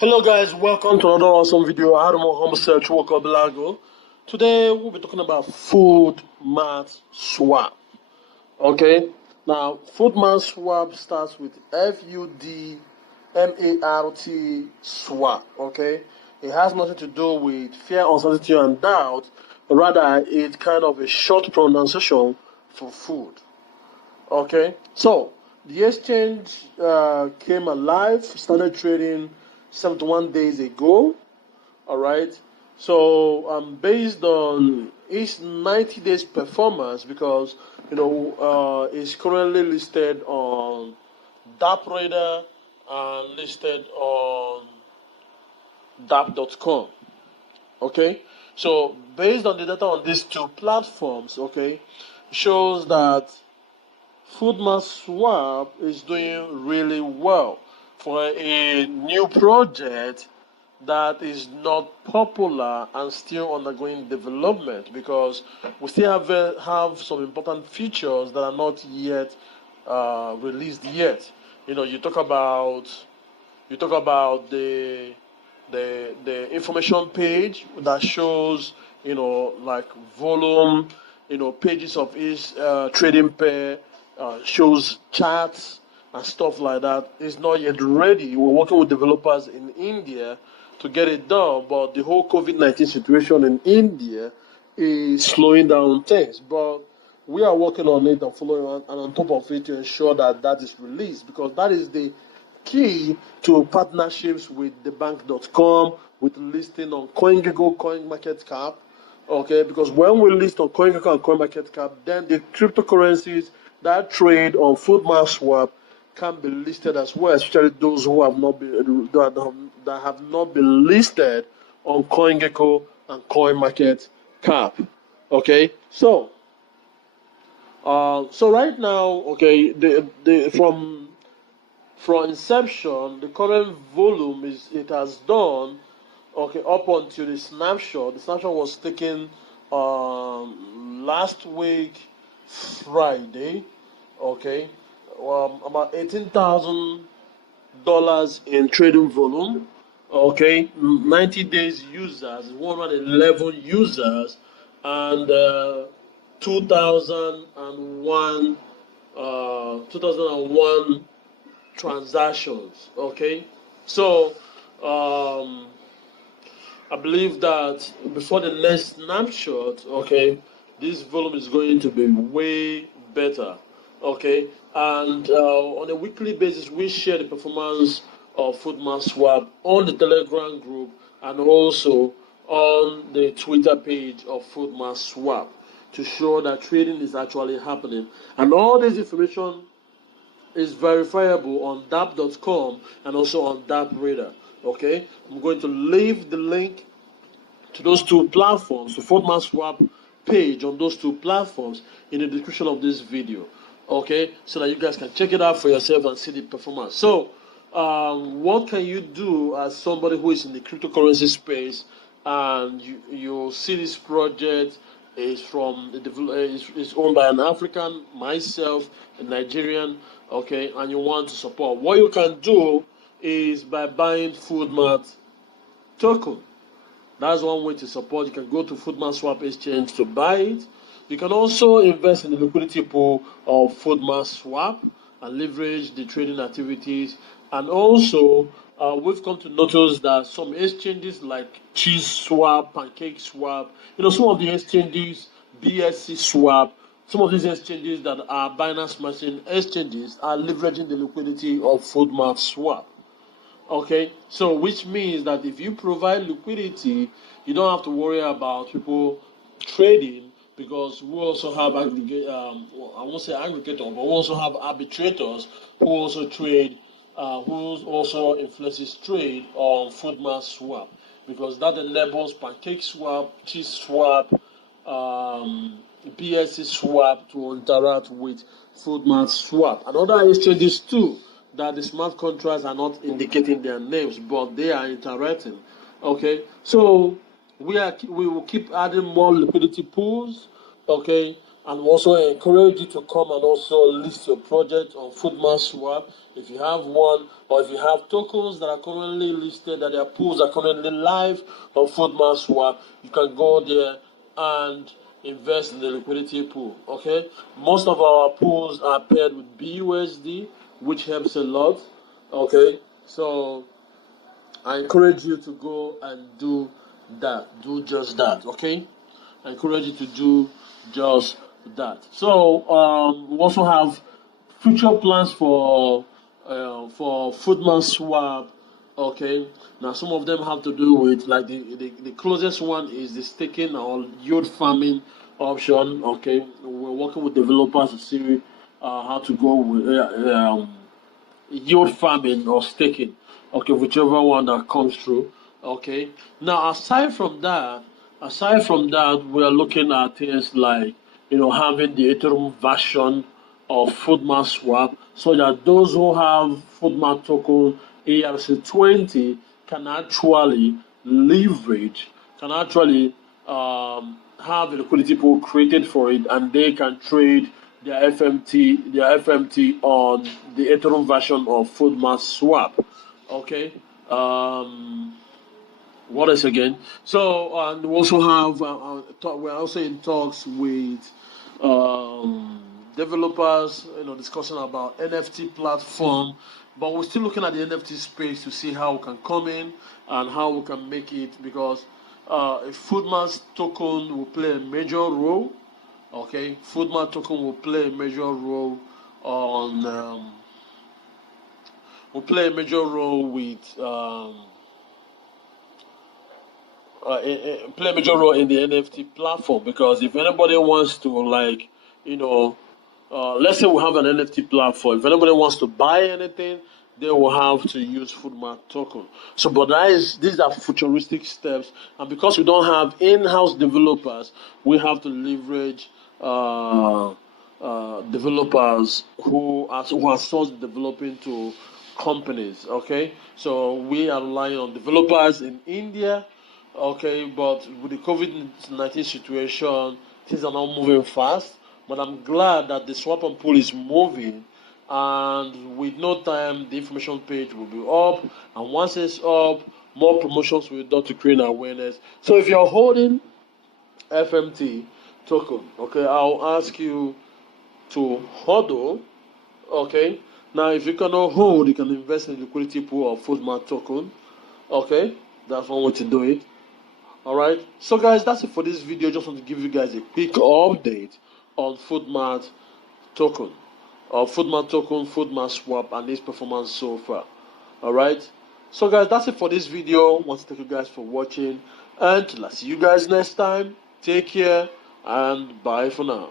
Hello guys, welcome to another awesome video. I had a more home search work of Belago. Today we'll be talking about FudmartSwap. Okay, now FudmartSwap starts with FUDMART swap. Okay, it has nothing to do with fear, uncertainty, and doubt, but rather it's kind of a short pronunciation for food. Okay, so the exchange came alive, started trading 71 days ago. All right, so based on its 90 days performance, because it's currently listed on DAP and listed on DAP.com. Okay, so based on the data on these two platforms, okay, shows that FudmartSwap is doing really well for a new project that is not popular and still undergoing development, because we still have some important features that are not yet released yet. You talk about the information page that shows like volume, pages of each trading pair, shows charts and stuff like that. It's not yet ready. We're working with developers in India to get it done, but the whole COVID-19 situation in India is slowing down things. But we are working on it and following on, and on top of it, to ensure that that is released, because that is the key to partnerships with thebank.com, with listing on CoinGecko, CoinMarketCap. Okay, because when we list on CoinGecko and CoinMarketCap, then the cryptocurrencies that trade on FudmartSwap can be listed as well, especially those who have not been that have not been listed on CoinGecko and CoinMarketCap. Okay, so right now, okay, from inception, the current volume has done, okay, up until the snapshot. The snapshot was taken last week Friday, okay, about $18,000 in trading volume, okay, 90 days users, 111 users, and 2001 transactions. Okay, so I believe that before the next snapshot, okay, this volume is going to be way better. Okay, and on a weekly basis, we share the performance of FudmartSwap on the Telegram group and also on the Twitter page of FudmartSwap to show that trading is actually happening. And all this information is verifiable on DAP.com and also on DAP Radar. Okay, I'm going to leave the link to those two platforms, the FudmartSwap page on those two platforms, in the description of this video. Okay, so that you guys can check it out for yourself and see the performance. So what can you do as somebody who is in the cryptocurrency space and you see this project is is owned by an African, myself, a Nigerian, okay, and you want to support? What you can do is by buying Fudmart token. That's one way to support. You can go to FudmartSwap exchange to buy it. You can also invest in the liquidity pool of FudmartSwap and leverage the trading activities. And also, we've come to notice that some exchanges like Cheese Swap, Pancake Swap, some of the exchanges, BSC Swap, some of these exchanges that are Binance machine exchanges are leveraging the liquidity of FudmartSwap. Okay, so which means that if you provide liquidity, you don't have to worry about people trading, because we also have I won't say aggregators, but we also have arbitrators who also trade, who also influences trade on FudmartSwap, because that enables Pancake Swap, Cheese Swap, BSC Swap to interact with FudmartSwap and other exchanges too, that the smart contracts are not indicating their names, but they are interacting. Okay, so we will keep adding more liquidity pools, okay, and we also encourage you to come and also list your project on FudmartSwap if you have one, or if you have tokens that are currently listed, that their pools are currently live on FudmartSwap, you can go there and invest in the liquidity pool. Okay, most of our pools are paired with BUSD, which helps a lot. Okay, so I encourage you to go and do that. Do just that. Okay, I encourage you to do just that. So we also have future plans for FudmartSwap. Okay, now some of them have to do with, like, the closest one is the staking or yield farming option. Okay, we're working with developers to see how to go with yield farming or staking. Okay, whichever one that comes through. Okay, now aside from that, we are looking at things like, having the Ethereum version of FudmartSwap, so that those who have Fudmart token ERC20 can actually leverage, can actually have a liquidity pool created for it, and they can trade their FMT on the Ethereum version of FudmartSwap. Okay. What else again? So, and we also have we're also in talks with developers, discussing about NFT platform, but we're still looking at the NFT space to see how we can come in and how we can make it, because a Fudmart token will play a major role. Okay, Fudmart token will play a major role on with play a major role in the NFT platform, because if anybody wants to, like, let's say we have an NFT platform, if anybody wants to buy anything, they will have to use Fudmart token. So, but these are futuristic steps, and because we don't have in-house developers, we have to leverage developers who are sourced developing to companies. Okay, so we are relying on developers in India. Okay, but with the COVID-19 situation, things are not moving fast. But I'm glad that the swap and pool is moving, and with no time, the information page will be up. And once it's up, more promotions will be done to create awareness. So if you're holding FMT token, okay, I'll ask you to hodl. Okay, now if you cannot hold, you can invest in the liquidity pool of Fudmart token. Okay, that's one way to do it. Alright, so guys, that's it for this video. Just want to give you guys a quick update on Fudmart token, FudmartSwap, and its performance so far. Alright, so guys, that's it for this video. Want to thank you guys for watching, and I'll see you guys next time. Take care and bye for now.